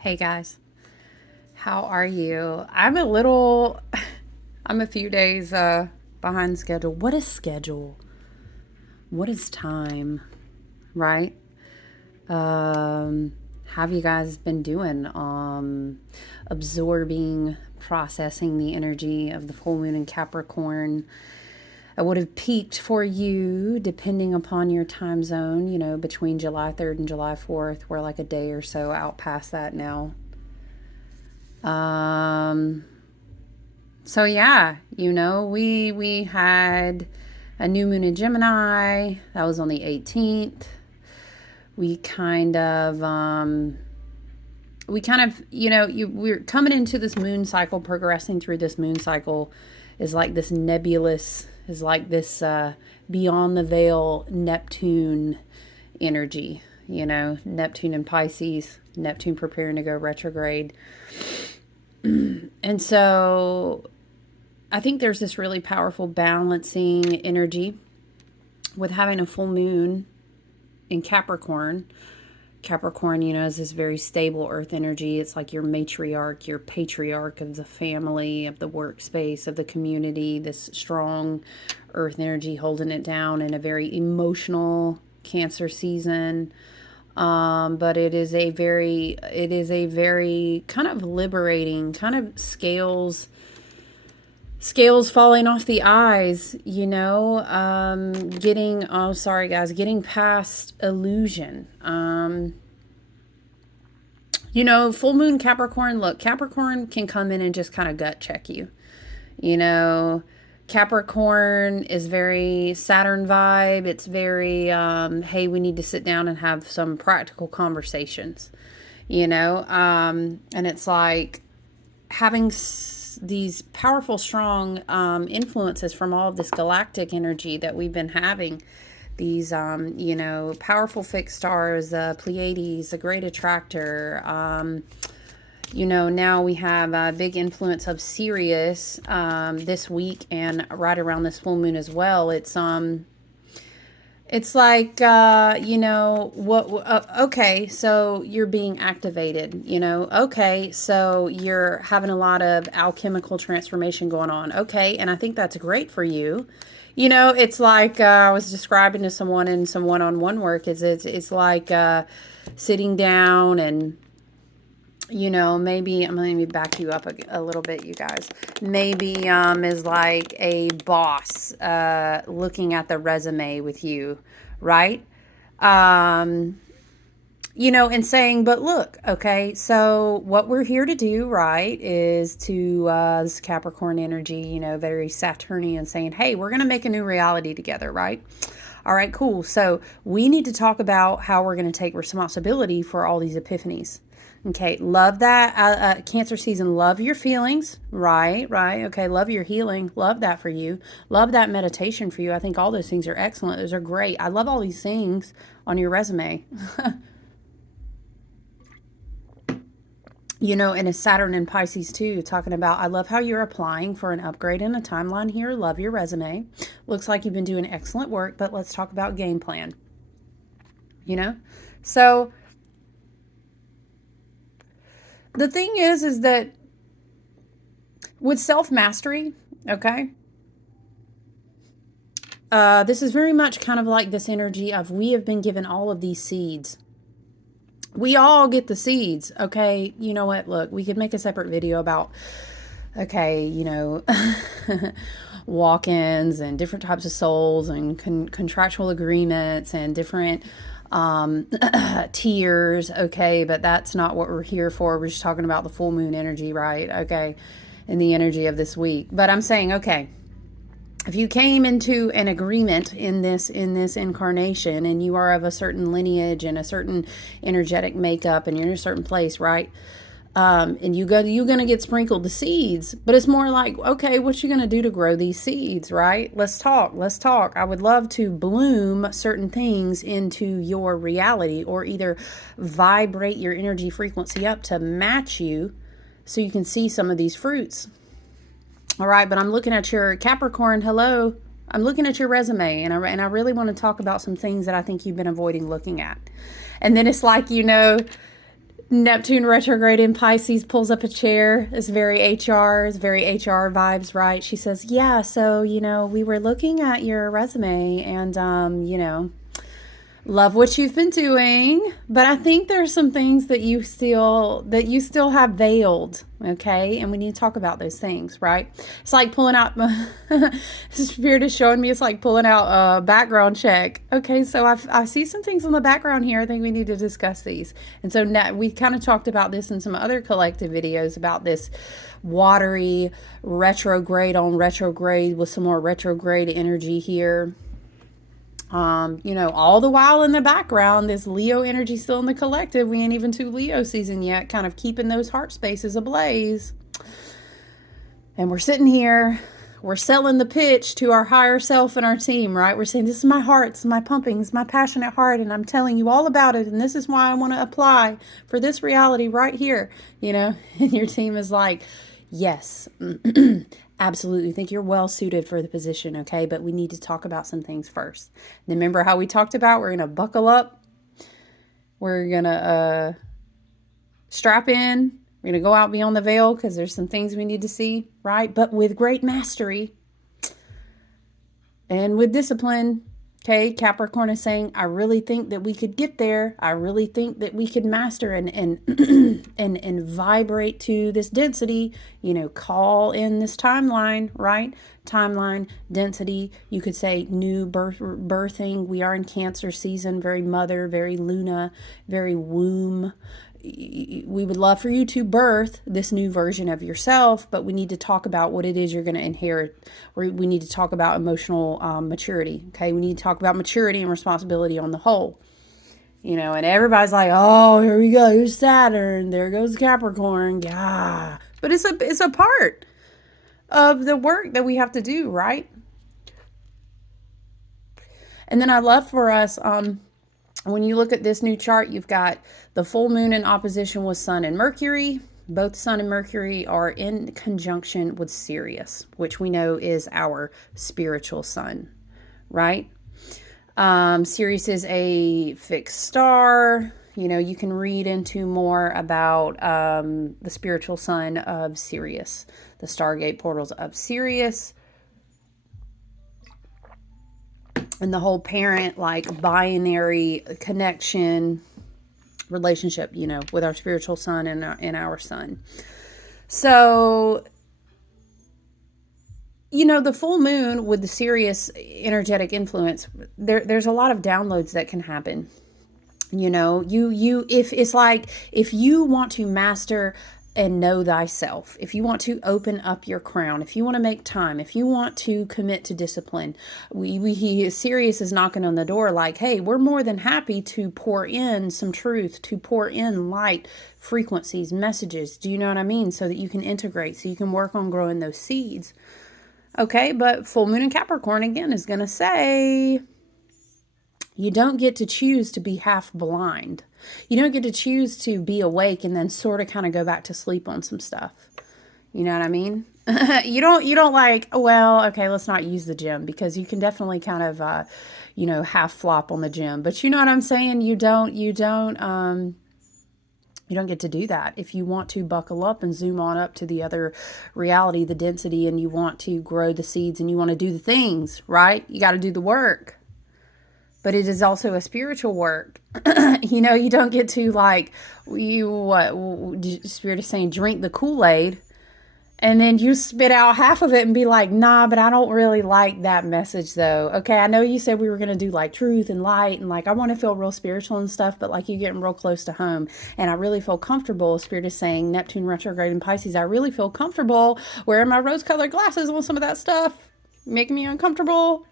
Hey guys, how are you? I'm a few days behind schedule. What is schedule? What is time? Right? Have you guys been doing? Absorbing, processing the energy of the full moon in Capricorn. I would have peaked for you depending upon your time zone, between July 3rd and July 4th. We're like a day or so out past that now. Um, so yeah, we had a new moon in Gemini. That was on the 18th. We kind of we're coming into this moon cycle, progressing through this moon cycle is like this nebulous, is like this beyond the veil Neptune energy, Neptune and Pisces, Neptune preparing to go retrograde. And so I think there's this really powerful balancing energy with having a full moon in Capricorn. Capricorn, is this very stable earth energy. It's like your matriarch, your patriarch of the family, of the workspace, of the community, this strong earth energy holding it down in a very emotional Cancer season. But it is a very kind of liberating, kind of scales falling off the eyes, getting past illusion. Full moon Capricorn, look, Capricorn can come in and just kind of gut check you. Capricorn is very Saturn vibe. It's very, hey, we need to sit down and have some practical conversations, and it's like having these powerful, strong influences from all of this galactic energy that we've been having. These, powerful fixed stars, the Pleiades, the Great Attractor. Now we have a big influence of Sirius this week and right around this full moon as well. It's like, okay, so you're being activated, okay, so you're having a lot of alchemical transformation going on. Okay, and I think that's great for you. It's like I was describing to someone in some one-on-one work, it's like sitting down and, maybe, I'm going to back you up a little bit, you guys. Maybe is like a boss looking at the resume with you, right? And saying, but look, okay, so what we're here to do, right, is to this Capricorn energy, very Saturnian, saying, hey, we're going to make a new reality together, right? All right, cool. So we need to talk about how we're going to take responsibility for all these epiphanies. Okay, love that. Cancer season, love your feelings, right? Okay, love your healing, love that for you. Love that meditation for you. I think all those things are excellent. Those are great. I love all these things on your resume. And a Saturn and Pisces too, talking about, I love how you're applying for an upgrade in a timeline here. Love your resume. Looks like you've been doing excellent work, but let's talk about game plan. So the thing is that with self-mastery, okay, this is very much kind of like this energy of we have been given all of these seeds. We all get the seeds, okay? You know what? Look, we could make a separate video about, okay, walk-ins and different types of souls and contractual agreements and different tiers, okay? But that's not what we're here for. We're just talking about the full moon energy, right? Okay, and the energy of this week. But I'm saying, okay, if you came into an agreement in this incarnation and you are of a certain lineage and a certain energetic makeup and you're in a certain place, right? And you're going to get sprinkled the seeds, but it's more like, okay, what you going to do to grow these seeds, right? Let's talk. I would love to bloom certain things into your reality, or either vibrate your energy frequency up to match you so you can see some of these fruits. All right, but I'm looking at your Capricorn. Hello. I'm looking at your resume, and I really want to talk about some things that I think you've been avoiding looking at. And then it's like, Neptune retrograde in Pisces pulls up a chair. It's very HR, it's very HR vibes, right? She says, yeah, so, we were looking at your resume and, love what you've been doing, but I think there's some things that you still have veiled, okay? And we need to talk about those things, right? It's like pulling out Spirit is showing me it's like pulling out a background check. Okay, so I see some things in the background here. I think we need to discuss these. And so now we kind of talked about this in some other collective videos about this watery retrograde on retrograde with some more retrograde energy here. All the while in the background, this Leo energy still in the collective. We ain't even to Leo season yet, kind of keeping those heart spaces ablaze. And we're sitting here, we're selling the pitch to our higher self and our team, right? We're saying, this is my heart, this is my pumping, this is my passionate heart, and I'm telling you all about it. And this is why I want to apply for this reality right here, and your team is like, yes, absolutely think you're well suited for the position, okay? But we need to talk about some things first. And remember how we talked about we're going to buckle up. We're going to strap in. We're going to go out beyond the veil because there's some things we need to see, right? But with great mastery and with discipline. Okay, Capricorn is saying, I really think that we could get there. I really think that we could master and and vibrate to this density, call in this timeline, right? Timeline, density, you could say new birthing. We are in Cancer season, very mother, very Luna, very womb. We would love for you to birth this new version of yourself, but we need to talk about what it is you're going to inherit. We need to talk about emotional maturity. Okay. We need to talk about maturity and responsibility on the whole, and everybody's like, oh, here we go. Here's Saturn. There goes Capricorn. Yeah. But it's a part of the work that we have to do. Right. And then I love for us, when you look at this new chart, you've got the full moon in opposition with Sun and Mercury. Both Sun and Mercury are in conjunction with Sirius, which we know is our spiritual sun, right? Sirius is a fixed star. You can read into more about the spiritual sun of Sirius, the Stargate portals of Sirius. And the whole parent, binary connection relationship, with our spiritual sun and our sun. So, the full moon with the Sirius energetic influence, there's a lot of downloads that can happen. If you want to master and know thyself, if you want to open up your crown, if you want to make time, if you want to commit to discipline, Sirius is knocking on the door like, hey, we're more than happy to pour in some truth, to pour in light, frequencies, messages. Do you know what I mean? So that you can integrate, so you can work on growing those seeds. Okay, but full moon in Capricorn again is going to say, you don't get to choose to be half blind. You don't get to choose to be awake and then sort of kind of go back to sleep on some stuff. You know what I mean? You don't like, well, okay, let's not use the gym, because you can definitely kind of, half flop on the gym. But you know what I'm saying? You don't get to do that. If you want to buckle up and zoom on up to the other reality, the density, and you want to grow the seeds and you want to do the things, right? You got to do the work. But it is also a spiritual work. You don't get to Spirit is saying, drink the Kool-Aid, and then you spit out half of it and be like, nah, but I don't really like that message though. Okay, I know you said we were going to do truth and light and I want to feel real spiritual and stuff, but you're getting real close to home. And I really feel comfortable, Spirit is saying, Neptune retrograde in Pisces, I really feel comfortable wearing my rose-colored glasses on some of that stuff, making me uncomfortable,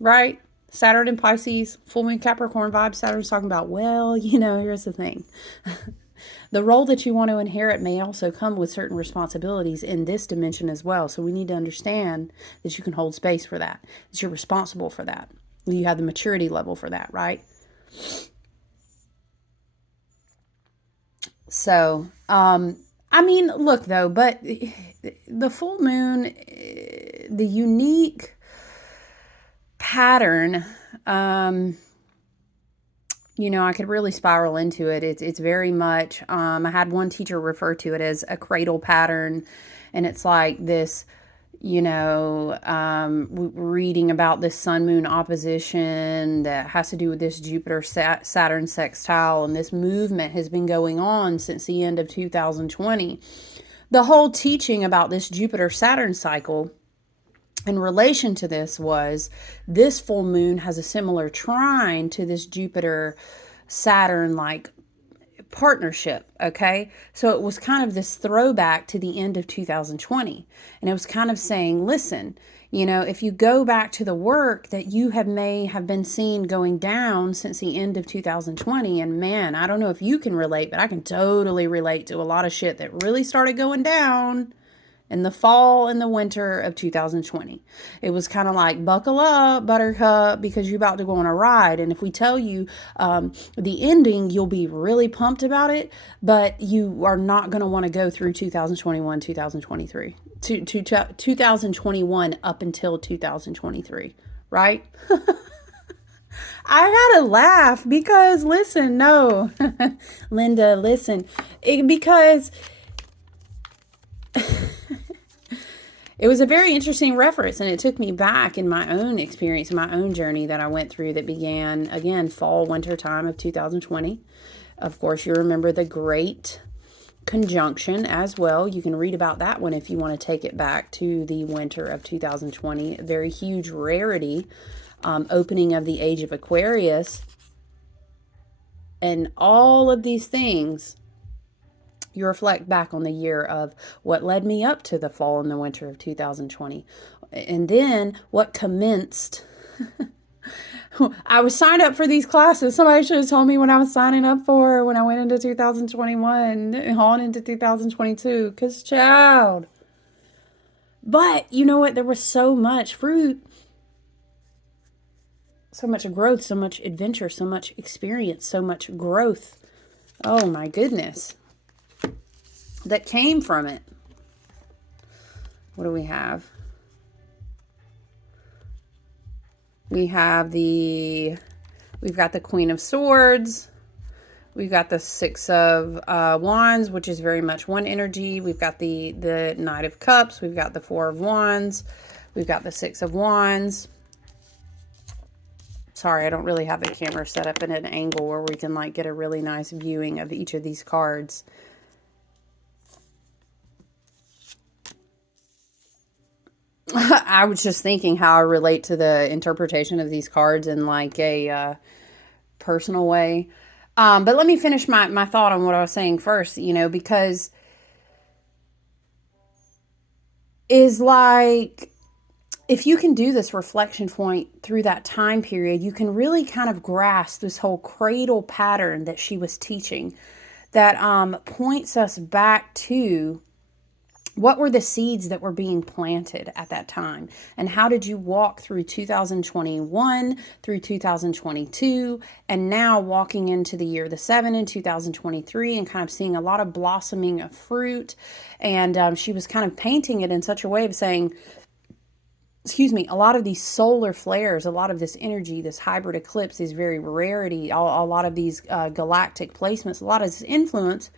right? Saturn in Pisces, full moon Capricorn vibe. Saturn's talking about, here's the thing. The role that you want to inherit may also come with certain responsibilities in this dimension as well. So we need to understand that you can hold space for that, that you're responsible for that. You have the maturity level for that, right? So, look though, but the full moon, the unique pattern, I could really spiral into it. It's very much, I had one teacher refer to it as a cradle pattern. And it's like this, reading about this sun moon opposition that has to do with this Jupiter Saturn sextile. And this movement has been going on since the end of 2020. The whole teaching about this Jupiter Saturn cycle in relation to this was this full moon has a similar trine to this Jupiter Saturn like partnership. Okay. So it was kind of this throwback to the end of 2020. And it was kind of saying, listen, if you go back to the work that you may have been seeing going down since the end of 2020, and man, I don't know if you can relate, but I can totally relate to a lot of shit that really started going down in the fall and the winter of 2020. It was kind of like, buckle up, buttercup, because you're about to go on a ride. And if we tell you the ending, you'll be really pumped about it, but you are not going to want to go through 2021, 2023, 2021 up until 2023, right? I had to laugh because, listen, no, Linda, listen, because it was a very interesting reference, and it took me back in my own experience, my own journey that I went through that began, again, fall, winter time of 2020. Of course, you remember the Great Conjunction as well. You can read about that one if you want to take it back to the winter of 2020. A very huge rarity, opening of the age of Aquarius. And all of these things, you reflect back on the year of what led me up to the fall and the winter of 2020. And then what commenced. I was signed up for these classes. Somebody should have told me when I was signing up for when I went into 2021 on into 2022. Because, child. But you know what? There was so much fruit. So much growth, so much adventure, so much experience, so much growth. Oh my goodness. That came from it. What do we have? We've got the Queen of Swords. We've got the Six of Wands, which is very much one energy. We've got the Knight of Cups. We've got the Four of Wands. We've got the Six of Wands. Sorry, I don't really have the camera set up in an angle where we can get a really nice viewing of each of these cards. I was just thinking how I relate to the interpretation of these cards in a personal way. But let me finish my thought on what I was saying first, because is if you can do this reflection point through that time period, you can really kind of grasp this whole cradle pattern that she was teaching that points us back to what were the seeds that were being planted at that time? And how did you walk through 2021, through 2022, and now walking into the year the 7 in 2023 and kind of seeing a lot of blossoming of fruit. And she was kind of painting it in such a way of saying, a lot of these solar flares, a lot of this energy, this hybrid eclipse, this very rarity, a lot of these galactic placements, a lot of this influence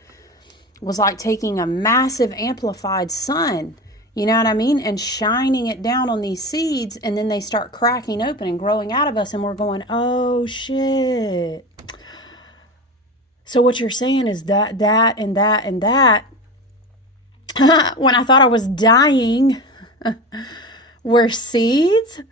was like taking a massive amplified sun, you know what I mean? And shining it down on these seeds, and then they start cracking open and growing out of us, and we're going, oh shit. So what you're saying is that, and that, and that, when I thought I was dying, were seeds?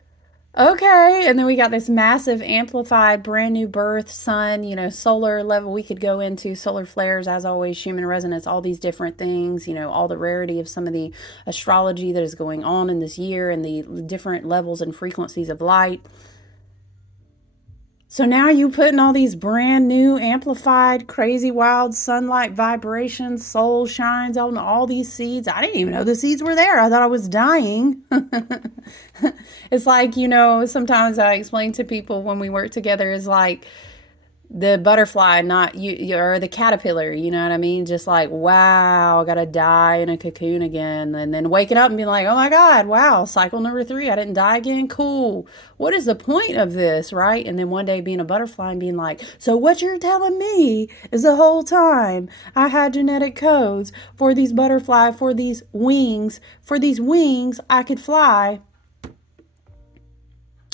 Okay, and then we got this massive amplified brand new birth sun, solar level. We could go into solar flares, as always, human resonance, all these different things, all the rarity of some of the astrology that is going on in this year and the different levels and frequencies of light. So now you putting all these brand new amplified, crazy, wild sunlight vibrations, soul shines on all these seeds. I didn't even know the seeds were there. I thought I was dying. It's like, sometimes I explain to people when we work together is like, the butterfly, not you, or the caterpillar, you know what I mean? Just like, wow, I gotta die in a cocoon again. And then waking up and being like, oh my God, wow, cycle number 3, I didn't die again. Cool. What is the point of this, right? And then one day being a butterfly and being like, so what you're telling me is the whole time I had genetic codes for these butterfly, for these wings, I could fly.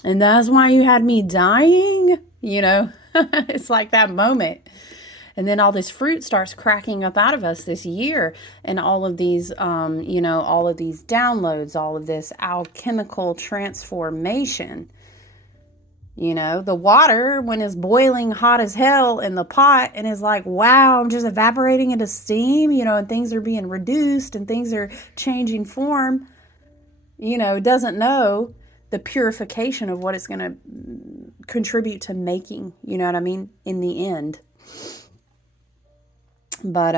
And that's why you had me dying, you know? It's like that moment. And then all this fruit starts cracking up out of us this year, and all of these, all of these downloads, all of this alchemical transformation. You know, the water, when it's boiling hot as hell in the pot and is like, wow, I'm just evaporating into steam, and things are being reduced and things are changing form, doesn't know the purification of what it's going to contribute to making, you know what I mean, in the end. But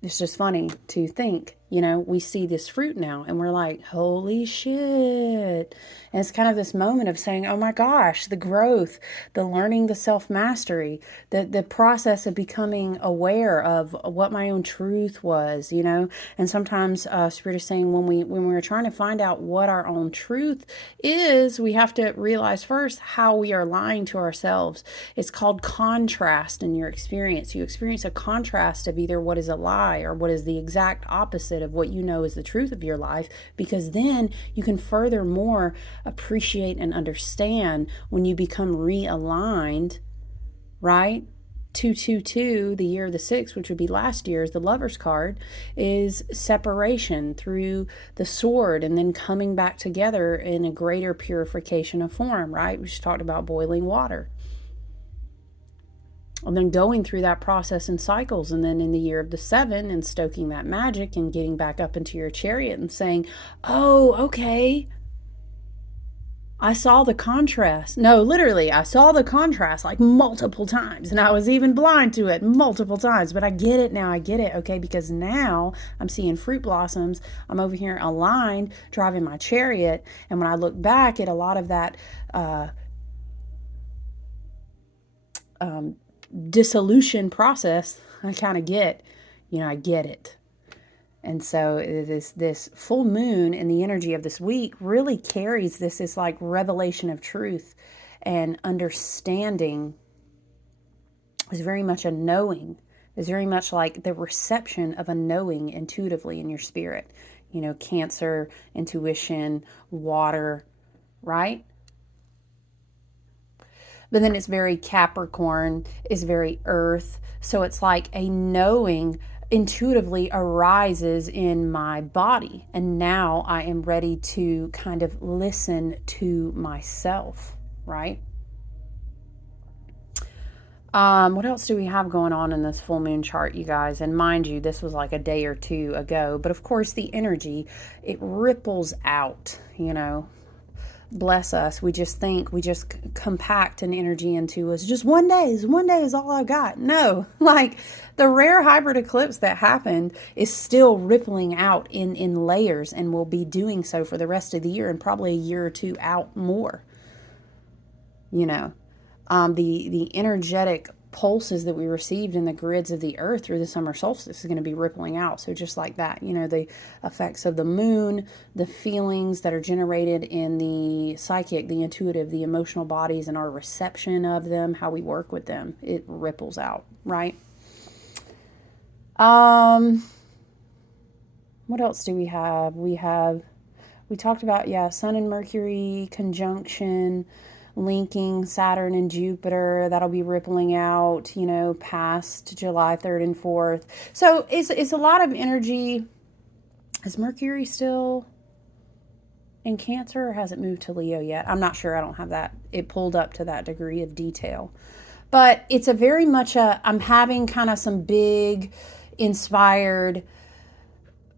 it's just funny to think, we see this fruit now and we're like, holy shit. And it's kind of this moment of saying, oh my gosh, the growth, the learning, the self-mastery, the process of becoming aware of what my own truth was, And sometimes Spirit is saying when we're trying to find out what our own truth is, we have to realize first how we are lying to ourselves. It's called contrast in your experience. You experience a contrast of either what is a lie or what is the exact opposite of what you know is the truth of your life, because then you can furthermore appreciate and understand when you become realigned, right? 222, the year of the 6, which would be last year's, the Lover's card, is separation through the sword and then coming back together in a greater purification of form, right? We just talked about boiling water. And then going through that process in cycles, and then in the year of the 7 and stoking that magic and getting back up into your chariot and saying, oh, okay, I saw the contrast. No, literally, I saw the contrast like multiple times, and I was even blind to it multiple times, but I get it now. I get it, okay, because now I'm seeing fruit blossoms. I'm over here aligned, driving my chariot, and when I look back at a lot of that dissolution process, I kind of get, I get it. And so this full moon and the energy of this week really carries this like revelation of truth, and understanding is very much a knowing, is very much like the reception of a knowing intuitively in your spirit. Cancer, intuition, water, right? But then it's very Capricorn, is very earth. So it's like a knowing intuitively arises in my body. And now I am ready to kind of listen to myself, right? What else do we have going on in this full moon chart, you guys? And mind you, this was like a day or two ago. But of course, the energy, it ripples out, Bless us. We just compact an energy into us. Just one day is all I got. No, like the rare hybrid eclipse that happened is still rippling out in layers, and will be doing so for the rest of the year and probably a year or two out more. The energetic pulses that we received in the grids of the earth through the summer solstice is going to be rippling out. So just like that, the effects of the moon, the feelings that are generated in the psychic, the intuitive, the emotional bodies, and our reception of them, how we work with them, it ripples out, right? What else do we have? We talked about, Sun and Mercury conjunction, linking Saturn and Jupiter. That'll be rippling out, past July 3rd and 4th. So it's a lot of energy. Is Mercury still in Cancer, or has it moved to Leo yet? I'm not sure. I don't have that. It pulled up to that degree of detail. But it's a very much I'm having kind of some big inspired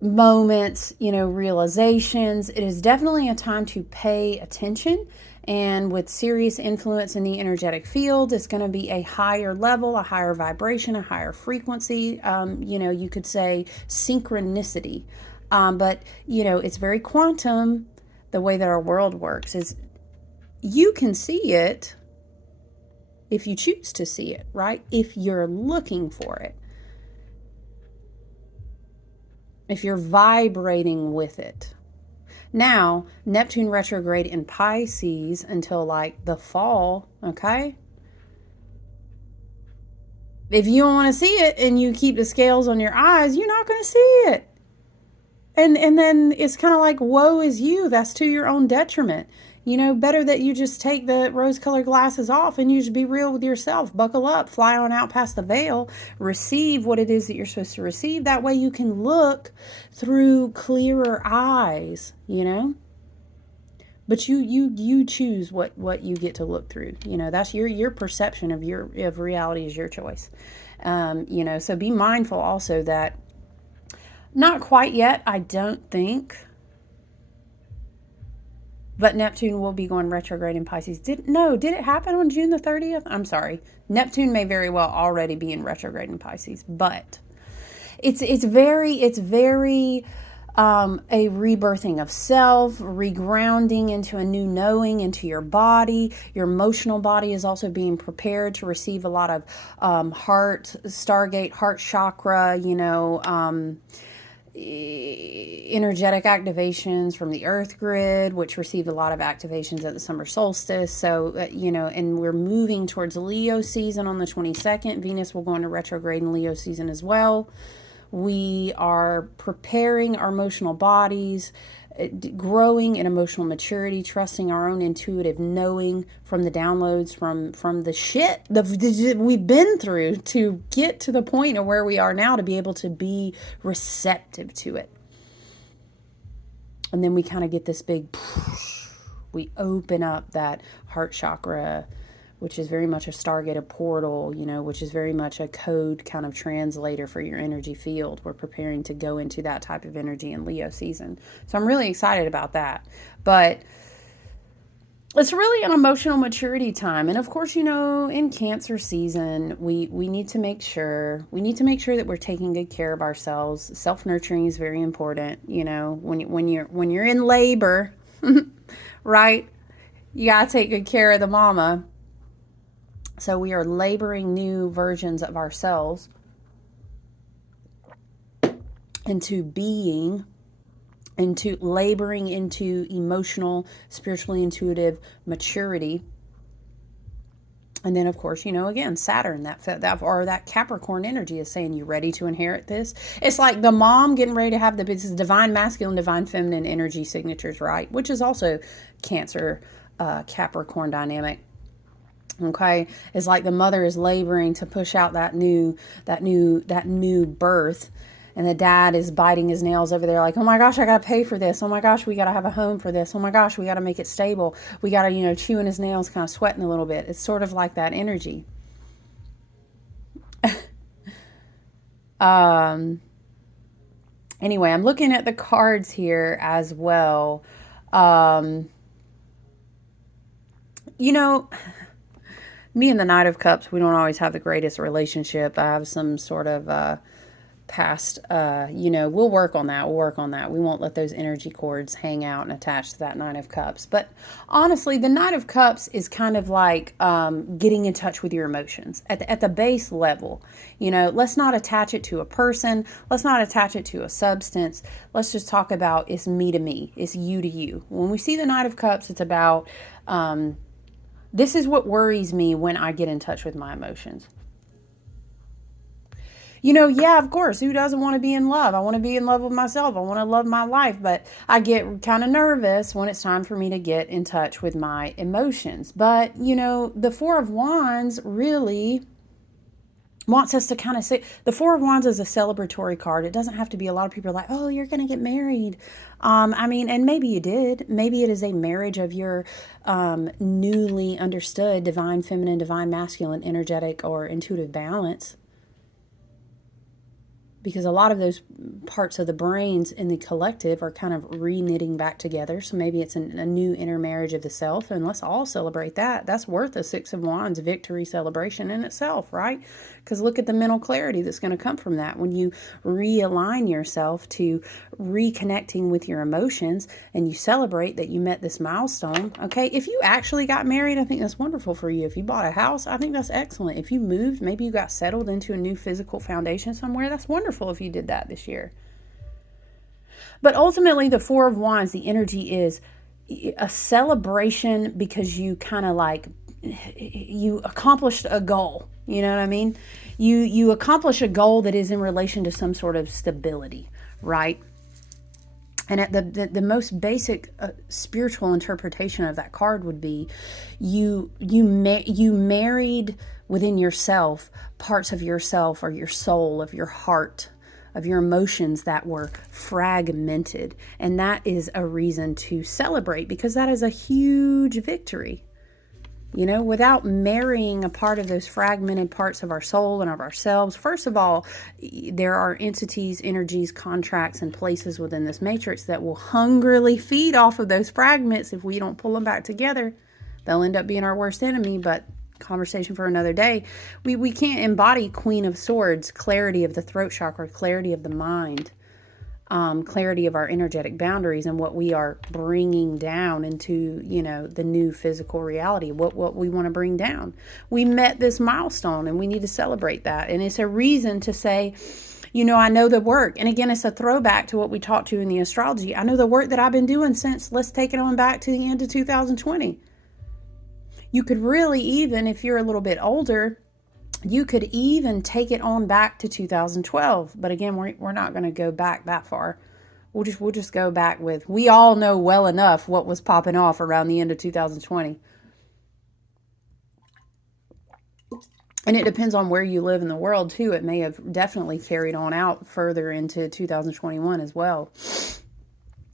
moments, realizations. It is definitely a time to pay attention. And with Sirius influence in the energetic field, it's going to be a higher level, a higher vibration, a higher frequency. You could say synchronicity. But, it's very quantum. The way that our world works is you can see it. if you choose to see it, right? If you're looking for it, if you're vibrating with it. Now, Neptune retrograde in Pisces until like the fall, okay? If you don't want to see it and you keep the scales on your eyes, you're not going to see it. And then it's kind of like, woe is you. That's to your own detriment. You know, better that you just take the rose-colored glasses off and you just be real with yourself. Buckle up, fly on out past the veil, receive what it is that you're supposed to receive. That way you can look through clearer eyes, you know? But you choose what you get to look through. You know, that's your perception of reality is your choice. You know, so be mindful also that not quite yet, I don't think. But Neptune will be going retrograde in Pisces. Did it happen on June the 30th? I'm sorry. Neptune may very well already be in retrograde in Pisces, but it's very a rebirthing of self, regrounding into a new knowing, into your body. Your emotional body is also being prepared to receive a lot of heart chakra, you know, energetic activations from the earth grid, which received a lot of activations at the summer solstice. So, you know, and we're moving towards Leo season on the 22nd. Venus will go into retrograde in Leo season as well. We are preparing our emotional bodies, growing in emotional maturity, trusting our own intuitive knowing from the downloads from the shit that we've been through to get to the point of where we are now, to be able to be receptive to it. And then we kind of get this big, we open up that heart chakra, which is very much a Stargate, a portal, you know, which is very much a code kind of translator for your energy field. We're preparing to go into that type of energy in Leo season. So I'm really excited about that. But it's really an emotional maturity time. And of course, you know, in Cancer season, we need to make sure that we're taking good care of ourselves. Self-nurturing is very important. You know, when you're in labor, right? You gotta take good care of the mama. So we are laboring new versions of ourselves into laboring into emotional, spiritually intuitive maturity. And then, of course, you know, again, Saturn, that Capricorn energy is saying, you ready to inherit this? It's like the mom getting ready to have this divine masculine, divine feminine energy signatures, right? Which is also Cancer, Capricorn dynamic. Okay, it's like the mother is laboring to push out that new birth, and the dad is biting his nails over there like, oh my gosh, I gotta pay for this. Oh my gosh, we gotta have a home for this. Oh my gosh, we gotta make it stable. We gotta, you know, chewing his nails, kind of sweating a little bit. It's sort of like that energy. Anyway, I'm looking at the cards here as well. You know, me and the Knight of Cups, we don't always have the greatest relationship. I have some sort of past, you know, we'll work on that. We won't let those energy cords hang out and attach to that Nine of Cups. But honestly, the Knight of Cups is kind of like getting in touch with your emotions at the base level. You know, let's not attach it to a person. Let's not attach it to a substance. Let's just talk about it's me to me. It's you to you. When we see the Knight of Cups, it's about... this is what worries me when I get in touch with my emotions. You know, yeah, of course, who doesn't want to be in love? I want to be in love with myself. I want to love my life, but I get kind of nervous when it's time for me to get in touch with my emotions. But, you know, the Four of Wands really wants us to kind of say, the Four of Wands is a celebratory card. It doesn't have to be, a lot of people are like, oh, you're going to get married. I mean, and maybe you did. Maybe it is a marriage of your newly understood divine feminine, divine masculine, energetic or intuitive balance. because a lot of those parts of the brains in the collective are kind of re-knitting back together. So maybe it's a new intermarriage of the self, and let's all celebrate that. That's worth a Six of Wands victory celebration in itself, right? Because look at the mental clarity that's going to come from that when you realign yourself to reconnecting with your emotions and you celebrate that you met this milestone. Okay, if you actually got married, I think that's wonderful for you. If you bought a house, I think that's excellent. If you moved, maybe you got settled into a new physical foundation somewhere, that's wonderful if you did that this year. But ultimately, the Four of Wands, the energy is a celebration because you kind of like, you accomplished a goal. You know what I mean? You accomplish a goal that is in relation to some sort of stability, right? And at the most basic spiritual interpretation of that card would be you married within yourself parts of yourself or your soul, of your heart, of your emotions that were fragmented. And that is a reason to celebrate, because that is a huge victory. You know, without marrying a part of those fragmented parts of our soul and of ourselves, first of all, there are entities, energies, contracts, and places within this matrix that will hungrily feed off of those fragments. If we don't pull them back together, they'll end up being our worst enemy. But conversation for another day. We can't embody Queen of Swords, clarity of the throat chakra, clarity of the mind, clarity of our energetic boundaries, and what we are bringing down into, you know, the new physical reality, what we want to bring down. We met this milestone and we need to celebrate that. And it's a reason to say, you know, I know the work. And again, it's a throwback to what we talked to in the astrology. I know the work that I've been doing since, let's take it on back to the end of 2020. You could really, even if you're a little bit older, you could even take it on back to 2012. But again, we're not going to go back that far. We'll just go back with, we all know well enough what was popping off around the end of 2020. And it depends on where you live in the world too. It may have definitely carried on out further into 2021 as well.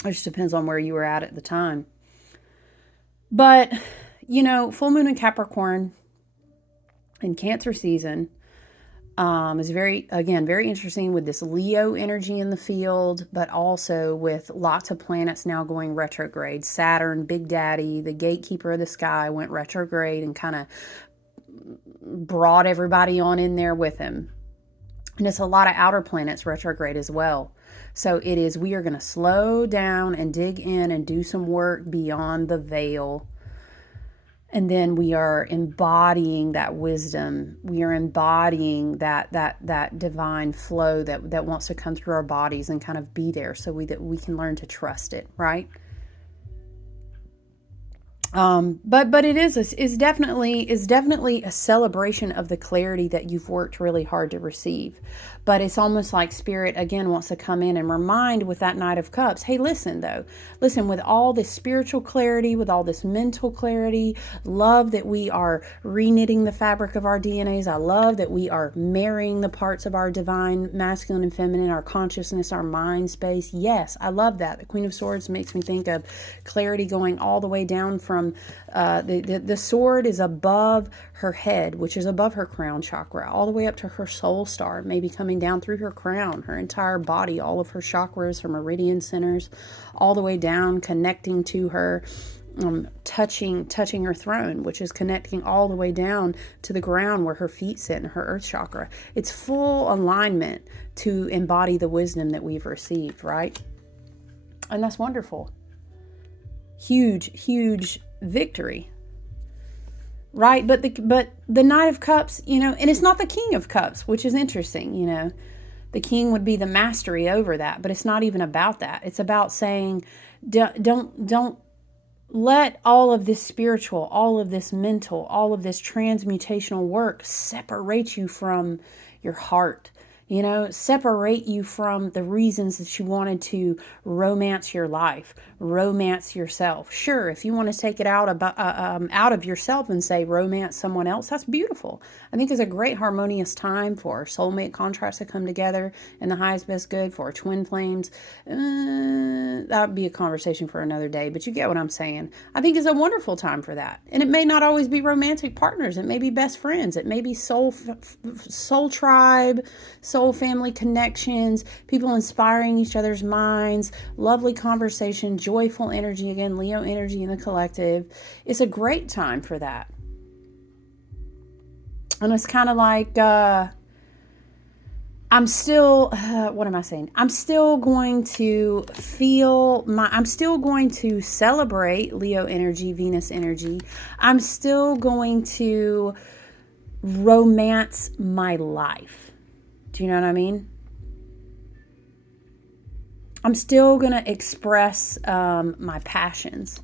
It just depends on where you were at the time. But, you know, full moon in Capricorn in Cancer season is very interesting with this Leo energy in the field, but also with lots of planets now going retrograde. Saturn, Big Daddy, the gatekeeper of the sky, went retrograde and kind of brought everybody on in there with him. And it's a lot of outer planets retrograde as well. So we are going to slow down and dig in and do some work beyond the veil. And then we are embodying that wisdom. We are embodying that divine flow that wants to come through our bodies and kind of be there, so that we can learn to trust it, right? But it is definitely a celebration of the clarity that you've worked really hard to receive. But it's almost like Spirit again wants to come in and remind with that Knight of Cups, hey, listen, with all this spiritual clarity, with all this mental clarity, love that we are reknitting the fabric of our DNAs. I love that we are marrying the parts of our divine masculine and feminine, our consciousness, our mind space. Yes, I love that. The Queen of Swords makes me think of clarity going all the way down from the sword is above her head, which is above her crown chakra, all the way up to her soul star, maybe coming down through her crown, her entire body, all of her chakras, her meridian centers, all the way down, connecting to her, touching her throne, which is connecting all the way down to the ground where her feet sit in her earth chakra. It's full alignment to embody the wisdom that we've received, right? And that's wonderful. Huge victory, right? But the Knight of Cups, you know, and it's not the King of Cups, which is interesting. You know, the king would be the mastery over that, but it's not even about that. It's about saying, don't let all of this spiritual, all of this mental, all of this transmutational work separate you from your heart. You know, separate you from the reasons that you wanted to romance your life, romance yourself. Sure, if you want to take it out of yourself and say romance someone else, that's beautiful. I think it's a great harmonious time for soulmate contracts to come together in the highest best good, for twin flames. That would be a conversation for another day, but you get what I'm saying. I think it's a wonderful time for that. And it may not always be romantic partners. It may be best friends. It may be soul tribe, soul soul family connections, people inspiring each other's minds, lovely conversation, joyful energy. Again, Leo energy in the collective. It's a great time for that. And it's kind of like, I'm still, what am I saying? I'm still going to I'm still going to celebrate Leo energy, Venus energy. I'm still going to romance my life. Do you know what I mean? I'm still going to express my passions.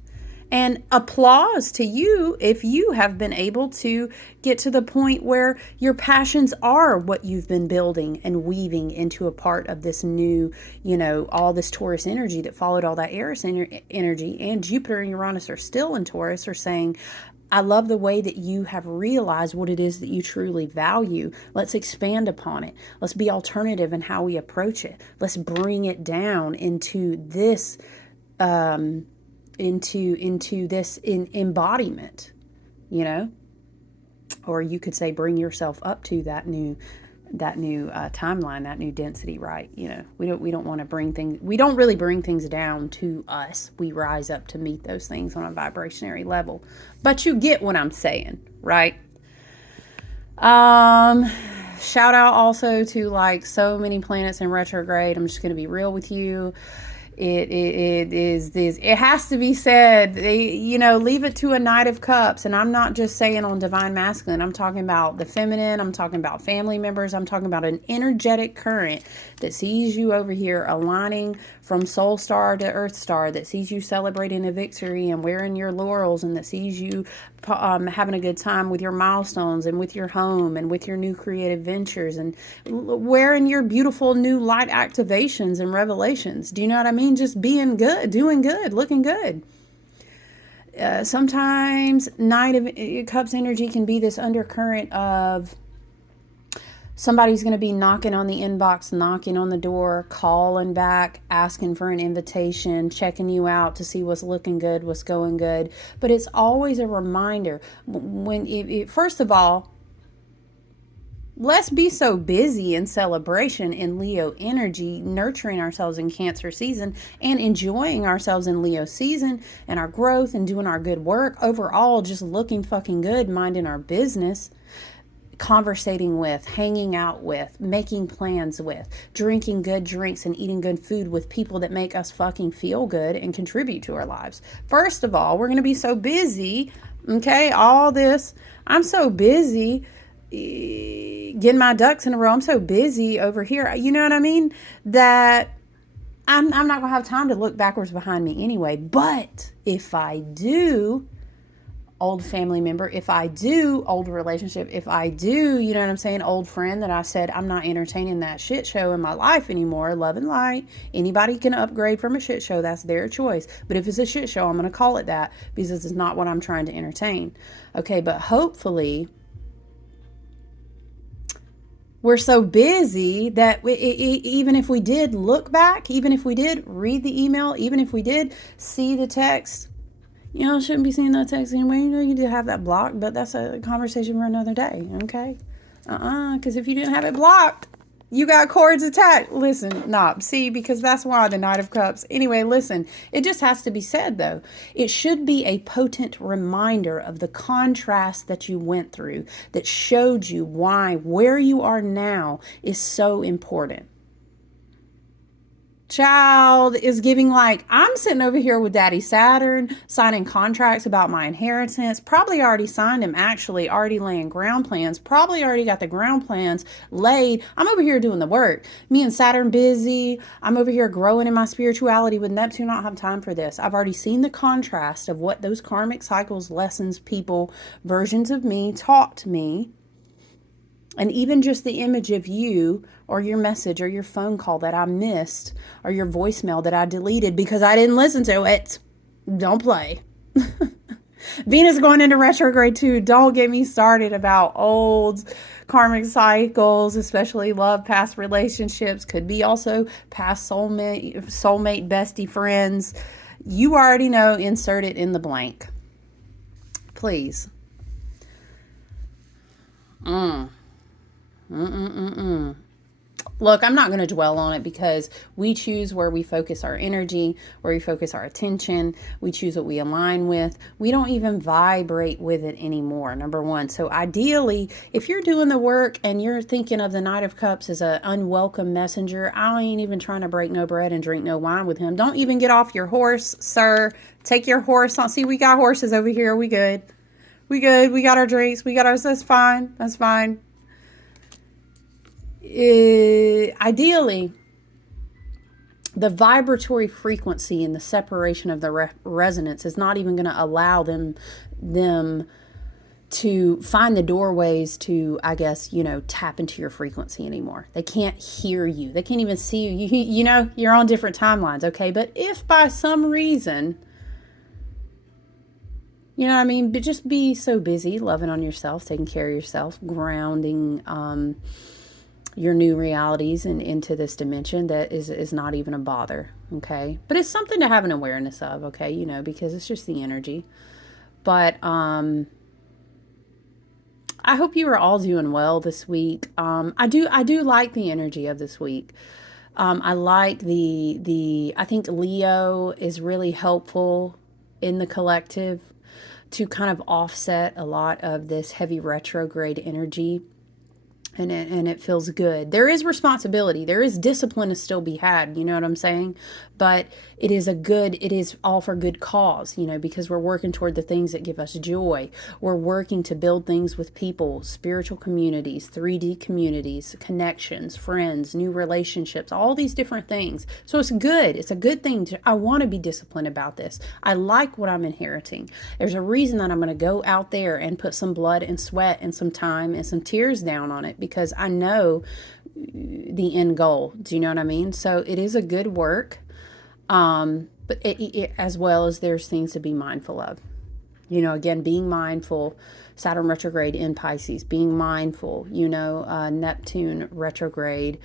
And applause to you if you have been able to get to the point where your passions are what you've been building and weaving into a part of this new, all this Taurus energy that followed all that Eris energy. And Jupiter and Uranus are still in Taurus, are saying, I love the way that you have realized what it is that you truly value. Let's expand upon it. Let's be alternative in how we approach it. Let's bring it down into this into this embodiment, or you could say bring yourself up to that new timeline, that new density, right? We don't want to bring things, we don't really bring things down to us. We rise up to meet those things on a vibrationary level. But you get what I'm saying, right? Shout out also to like so many planets in retrograde. I'm just going to be real with you. It is this. It has to be said. Leave it to a Knight of Cups, and I'm not just saying on Divine Masculine. I'm talking about the feminine. I'm talking about family members. I'm talking about an energetic current that sees you over here aligning from Soul Star to Earth Star. That sees you celebrating a victory and wearing your laurels, and that sees you having a good time with your milestones and with your home and with your new creative ventures and wearing your beautiful new light activations and revelations. Do you know what I mean? Just being good, doing good, looking good. Sometimes Knight of Cups energy can be this undercurrent of somebody's going to be knocking on the inbox, knocking on the door, calling back, asking for an invitation, checking you out to see what's looking good, what's going good. But it's always a reminder. First of all, let's be so busy in celebration in Leo energy, nurturing ourselves in Cancer season and enjoying ourselves in Leo season and our growth and doing our good work. Overall, just looking fucking good, minding our business. Conversating with, hanging out with, making plans with, drinking good drinks and eating good food with people that make us fucking feel good and contribute to our lives. First of all, we're going to be so busy, okay, all this, I'm so busy getting my ducks in a row. I'm so busy over here, you know what I mean, that I'm not going to have time to look backwards behind me anyway. But if I do, old family member, if I do old relationship, if I do, you know what I'm saying, old friend that I said I'm not entertaining that shit show in my life anymore, love and light, anybody can upgrade from a shit show, that's their choice. But if it's a shit show, I'm going to call it that because it's not what I'm trying to entertain. Okay, but hopefully we're so busy that even if we did look back, even if we did read the email, even if we did see the text, shouldn't be seeing that text anyway. You do have that blocked, but that's a conversation for another day, okay? Because if you didn't have it blocked, you got cords attached. Listen, see, because that's why the Knight of Cups. Anyway, listen, it just has to be said, though. It should be a potent reminder of the contrast that you went through that showed you why where you are now is so important. Child is giving like, I'm sitting over here with Daddy Saturn, signing contracts about my inheritance, probably already signed them, actually already laying ground plans, probably already got the ground plans laid. I'm over here doing the work. Me and Saturn busy. I'm over here growing in my spirituality with Neptune. I don't have time for this. I've already seen the contrast of what those karmic cycles, lessons, people, versions of me taught me. And even just the image of you or your message or your phone call that I missed or your voicemail that I deleted because I didn't listen to it. Don't play. Venus going into retrograde too. Don't get me started about old karmic cycles, especially love, past relationships. Could be also past soulmate, bestie, friends. You already know, insert it in the blank. Please. Look, I'm not going to dwell on it because we choose where we focus our energy, where we focus our attention. We choose what we align with. We don't even vibrate with it anymore, number one. So ideally, if you're doing the work and you're thinking of the Knight of Cups as an unwelcome messenger, I ain't even trying to break no bread and drink no wine with him. Don't even get off your horse, sir. Take your horse on. See, we got horses over here. We good. We good. We got our drinks. We got ours. That's fine. That's fine. Ideally, the vibratory frequency and the separation of the resonance is not even going to allow them to find the doorways to, I guess, tap into your frequency anymore. They can't hear you. They can't even see you. You're on different timelines, okay? But if by some reason, but just be so busy loving on yourself, taking care of yourself, grounding your new realities and into this dimension that is not even a bother, okay? But it's something to have an awareness of, okay? Because it's just the energy. But I hope you are all doing well this week. I do like the energy of this week. I like I think Leo is really helpful in the collective to kind of offset a lot of this heavy retrograde energy. And it feels good. There is responsibility. There is discipline to still be had. You know what I'm saying? But it is all for good cause, because we're working toward the things that give us joy. We're working to build things with people, spiritual communities, 3D communities, connections, friends, new relationships, all these different things. So it's good. It's a good thing. I want to be disciplined about this. I like what I'm inheriting. There's a reason that I'm going to go out there and put some blood and sweat and some time and some tears down on it, because I know the end goal. Do you know what I mean? So it is a good work. But as well as there's things to be mindful of. Again, being mindful, Saturn retrograde in Pisces, being mindful, Neptune retrograde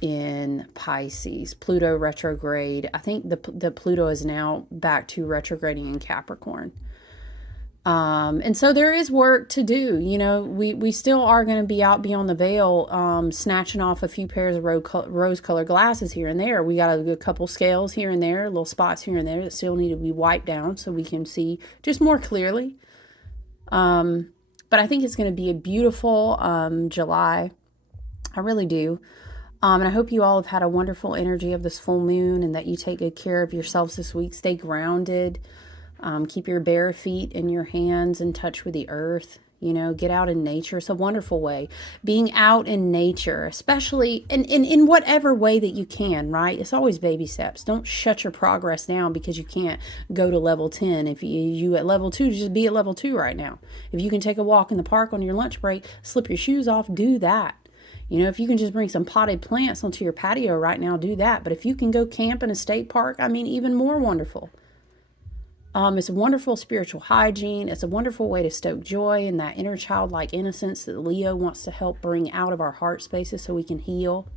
in Pisces, Pluto retrograde. I think the Pluto is now back to retrograding in Capricorn. And so there is work to do. We still are going to be out beyond the veil, snatching off a few pairs of rose-colored glasses here and there. We got a couple scales here and there, little spots here and there that still need to be wiped down so we can see just more clearly. But I think it's going to be a beautiful July. I really do. And I hope you all have had a wonderful energy of this full moon and that you take good care of yourselves this week. Stay grounded. Keep your bare feet and your hands in touch with the earth. Get out in nature. It's a wonderful way. Being out in nature, especially in whatever way that you can, right? It's always baby steps. Don't shut your progress down because you can't go to level 10. If you at level 2, just be at level 2 right now. If you can take a walk in the park on your lunch break, slip your shoes off, do that. If you can just bring some potted plants onto your patio right now, do that. But if you can go camp in a state park, even more wonderful. It's a wonderful spiritual hygiene. It's a wonderful way to stoke joy and that inner childlike innocence that Leo wants to help bring out of our heart spaces so we can heal.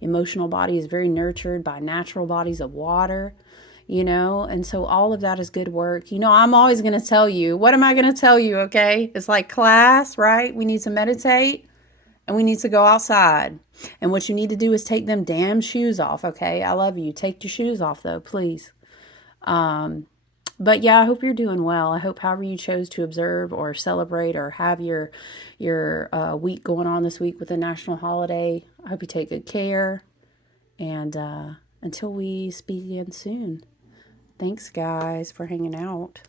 Emotional body is very nurtured by natural bodies of water, and so all of that is good work. I'm always going to tell you, what am I going to tell you? Okay. It's like class, right? We need to meditate and we need to go outside. And what you need to do is take them damn shoes off. Okay. I love you. Take your shoes off though, please. But yeah, I hope you're doing well. I hope however you chose to observe or celebrate or have your week going on this week with a national holiday, I hope you take good care. And until we speak again soon, thanks guys for hanging out.